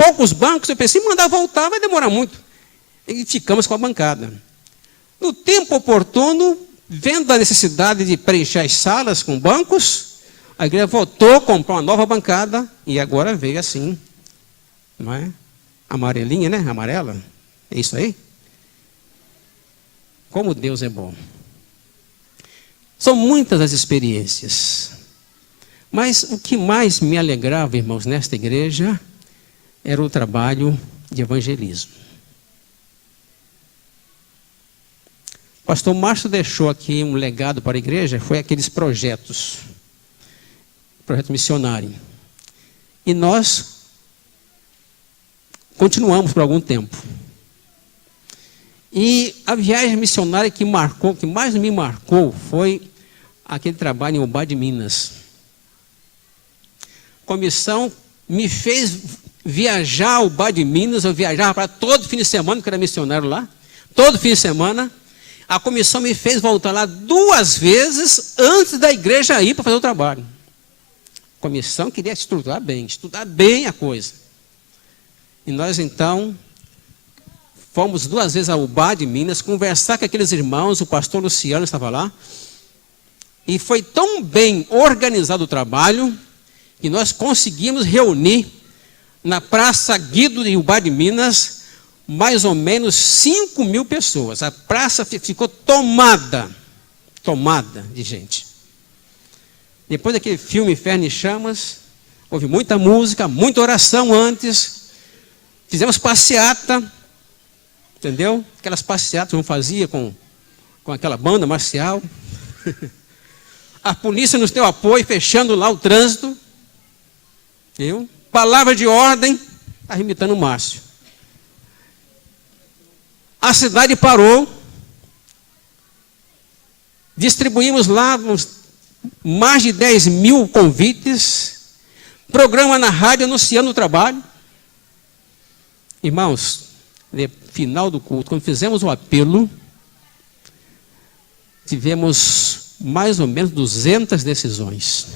poucos bancos, eu pensei, mandar voltar vai demorar muito. E ficamos com a bancada. No tempo oportuno, vendo a necessidade de preencher as salas com bancos, a igreja voltou, comprou uma nova bancada e agora veio assim, não é? Amarelinha, né? Amarela. É isso aí? Como Deus é bom. São muitas as experiências. Mas o que mais me alegrava, irmãos, nesta igreja, era o trabalho de evangelismo. O pastor Márcio deixou aqui um legado para a igreja, foi aqueles projeto missionário. E nós continuamos por algum tempo. E a viagem missionária que mais me marcou, foi aquele trabalho em Ubá de Minas. A comissão me fez viajar ao Ubá de Minas, eu viajava para todo fim de semana, porque era missionário lá, todo fim de semana. A comissão me fez voltar lá 2 vezes antes da igreja ir para fazer o trabalho. A comissão queria estudar bem a coisa. E nós então fomos 2 vezes ao Ubá de Minas, conversar com aqueles irmãos, o pastor Luciano estava lá, e foi tão bem organizado o trabalho, que nós conseguimos reunir na Praça Guido de Ubá de Minas, mais ou menos 5.000 pessoas. A praça ficou tomada de gente. Depois daquele filme Inferno e Chamas, houve muita música, muita oração antes, fizemos passeata, entendeu? Aquelas passeatas que eu fazia com aquela banda marcial. A polícia nos deu apoio, fechando lá o trânsito. Viu? Palavra de ordem, está imitando o Márcio. A cidade parou. Distribuímos lá mais de 10.000 convites. Programa na rádio anunciando o trabalho. Irmãos, no final do culto, quando fizemos o apelo, tivemos mais ou menos 200 decisões.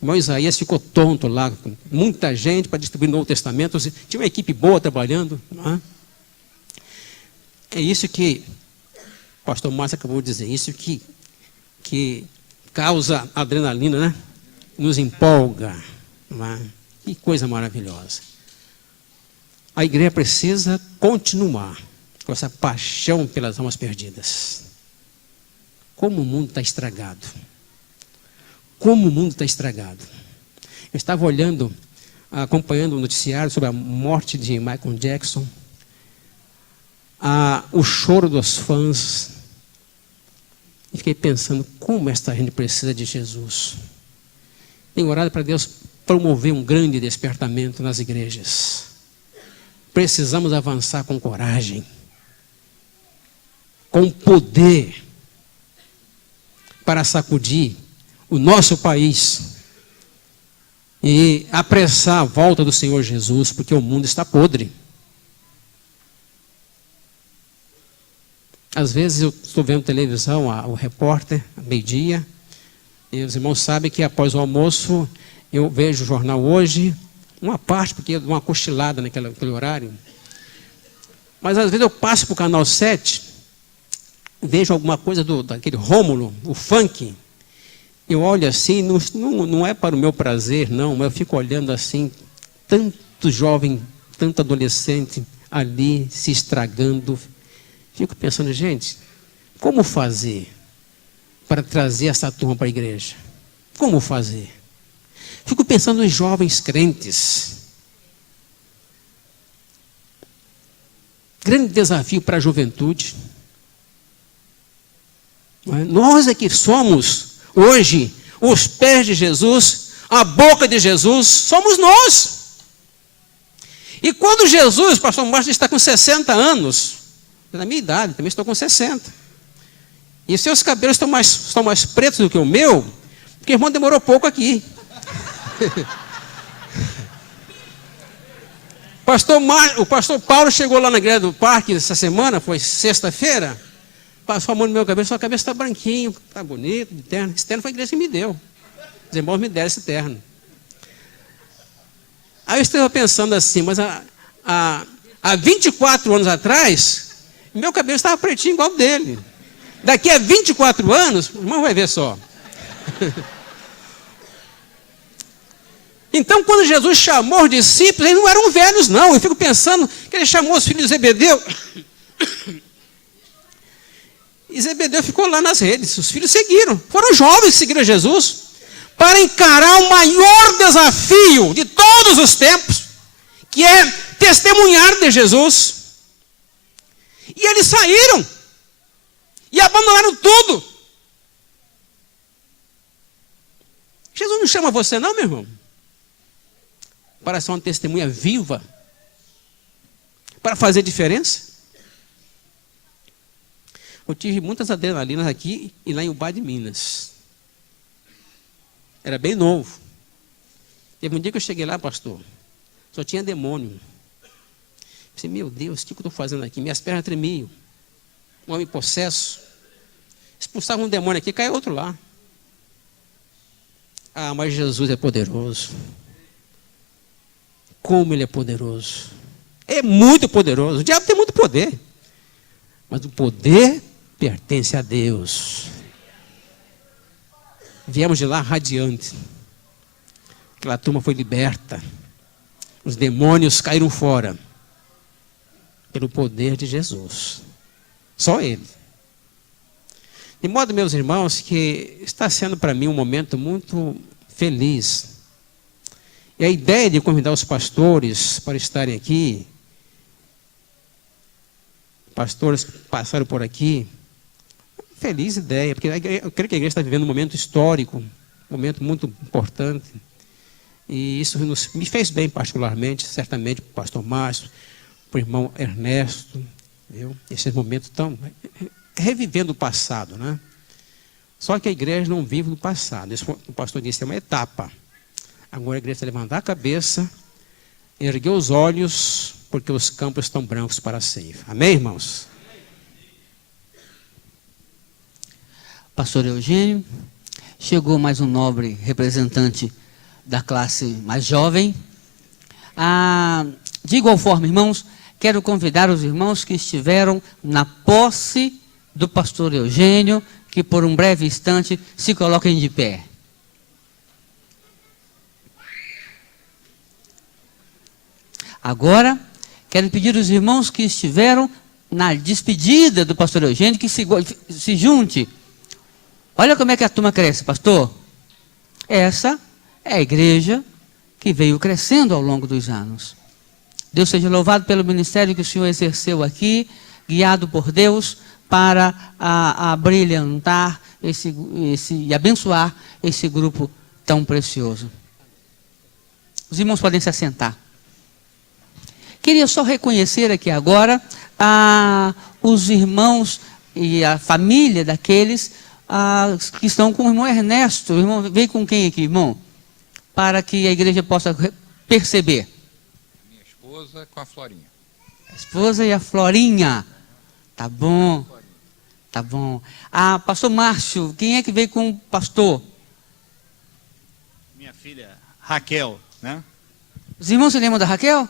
O irmão Isaías ficou tonto lá, com muita gente para distribuir o Novo Testamento. Tinha uma equipe boa trabalhando. Não é? É isso que o pastor Márcio acabou de dizer, isso que causa adrenalina, né? Nos empolga. Não é? Que coisa maravilhosa. A igreja precisa continuar com essa paixão pelas almas perdidas. Como o mundo está estragado. Como o mundo está estragado. Eu estava olhando, acompanhando o noticiário sobre a morte de Michael Jackson. O choro dos fãs. E fiquei pensando, como esta gente precisa de Jesus. Tenho orado para Deus promover um grande despertamento nas igrejas. Precisamos avançar com coragem, com poder, para sacudir o nosso país e apressar a volta do Senhor Jesus, porque o mundo está podre. Às vezes eu estou vendo televisão, o repórter, meio-dia, e os irmãos sabem que após o almoço eu vejo o jornal Hoje, uma parte, porque é uma cochilada naquele horário. Mas às vezes eu passo para o canal 7, vejo alguma coisa daquele Rômulo, o funk. Eu olho assim, não é para o meu prazer, não, mas eu fico olhando assim, tanto jovem, tanto adolescente ali se estragando. Fico pensando, gente, como fazer para trazer essa turma para a igreja? Como fazer? Fico pensando nos jovens crentes. Grande desafio para a juventude. Nós é que somos, hoje, os pés de Jesus, a boca de Jesus, somos nós. E quando Jesus, pastor Márcio está com 60 anos, na minha idade, também estou com 60. E seus cabelos estão mais pretos do que o meu, porque o irmão demorou pouco aqui. O pastor Paulo chegou lá na igreja do parque essa semana, foi sexta-feira, passou a mão no meu cabelo, sua cabeça está branquinho, está bonito, de terno. Esse terno foi a igreja que me deu. Os irmãos me deram esse terno. Aí eu estava pensando assim, mas há 24 anos atrás, meu cabelo estava pretinho igual o dele. Daqui a 24 anos, o irmão vai ver só. Então, quando Jesus chamou os discípulos, eles não eram velhos, não. Eu fico pensando que ele chamou os filhos de Zebedeu. E Zebedeu ficou lá nas redes. Os filhos seguiram. Foram jovens que seguiram Jesus para encarar o maior desafio de todos os tempos, que é testemunhar de Jesus. E eles saíram e abandonaram tudo. Jesus não chama você não, meu irmão, para ser uma testemunha viva, para fazer diferença? Eu tive muitas adrenalinas aqui e lá em Ubá de Minas. Era bem novo. Teve um dia que eu cheguei lá, pastor, só tinha demônio. Pensei, meu Deus, o que eu estou fazendo aqui? Minhas pernas tremiam. Um homem possesso. Expulsava um demônio aqui, caiu outro lá. Ah, mas Jesus é poderoso. Como ele é poderoso. É muito poderoso. O diabo tem muito poder. Mas o poder pertence a Deus. Viemos de lá radiante. Aquela turma foi liberta. Os demônios caíram fora. Pelo poder de Jesus. Só Ele. De modo, meus irmãos, que está sendo para mim um momento muito feliz. E a ideia de convidar os pastores para estarem aqui, pastores que passaram por aqui, feliz ideia, porque eu creio que a igreja está vivendo um momento histórico, um momento muito importante. E isso me fez bem particularmente, certamente para o pastor Márcio, para o irmão Ernesto, viu? Esses momentos estão revivendo o passado, né? Só que a igreja não vive no passado. Isso, o pastor disse, é uma etapa. Agora a igreja tem que levantar a cabeça, erguer os olhos, porque os campos estão brancos para a ceifa. Amém, irmãos? Pastor Eugênio, chegou mais um nobre representante da classe mais jovem. De igual forma, irmãos, quero convidar os irmãos que estiveram na posse do pastor Eugênio, que por um breve instante se coloquem de pé. Agora, quero pedir aos irmãos que estiveram na despedida do pastor Eugênio que se junte. Olha como é que a turma cresce, pastor. Essa é a igreja que veio crescendo ao longo dos anos. Deus seja louvado pelo ministério que o Senhor exerceu aqui, guiado por Deus para brilhantar e abençoar esse grupo tão precioso. Os irmãos podem se assentar. Queria só reconhecer aqui agora os irmãos e a família daqueles que estão com o irmão Ernesto. O irmão veio com quem aqui, irmão? Para que a igreja possa perceber. Minha esposa com a Florinha. A esposa e a Florinha. Tá bom. Tá bom. Pastor Márcio, quem é que veio com o pastor? Minha filha Raquel, né? Os irmãos se lembram da Raquel?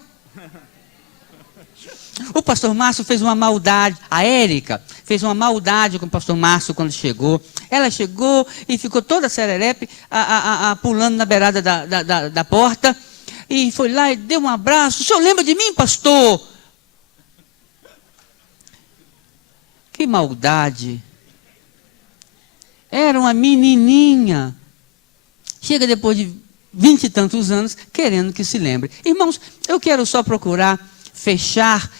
O pastor Márcio fez uma maldade, a Érica fez uma maldade com o pastor Márcio quando chegou. Ela chegou e ficou toda sererepe, pulando na beirada da porta, e foi lá e deu um abraço. O senhor lembra de mim, pastor? Que maldade. Era uma menininha. Chega depois de 20 e tantos anos, querendo que se lembre. Irmãos, eu quero só procurar fechar,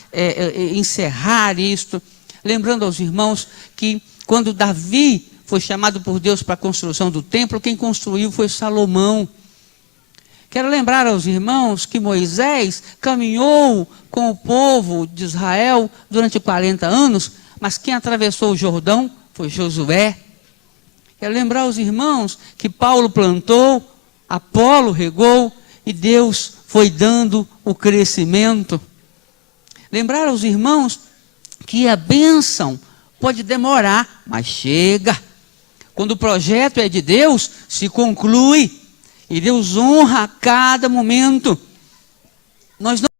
encerrar isto, lembrando aos irmãos que quando Davi foi chamado por Deus para a construção do templo, quem construiu foi Salomão. Quero lembrar aos irmãos que Moisés caminhou com o povo de Israel durante 40 anos, mas quem atravessou o Jordão foi Josué. Quero lembrar aos irmãos que Paulo plantou, Apolo regou e Deus foi dando o crescimento. Lembrar aos irmãos que a bênção pode demorar, mas chega. Quando o projeto é de Deus, se conclui. E Deus honra a cada momento. Nós não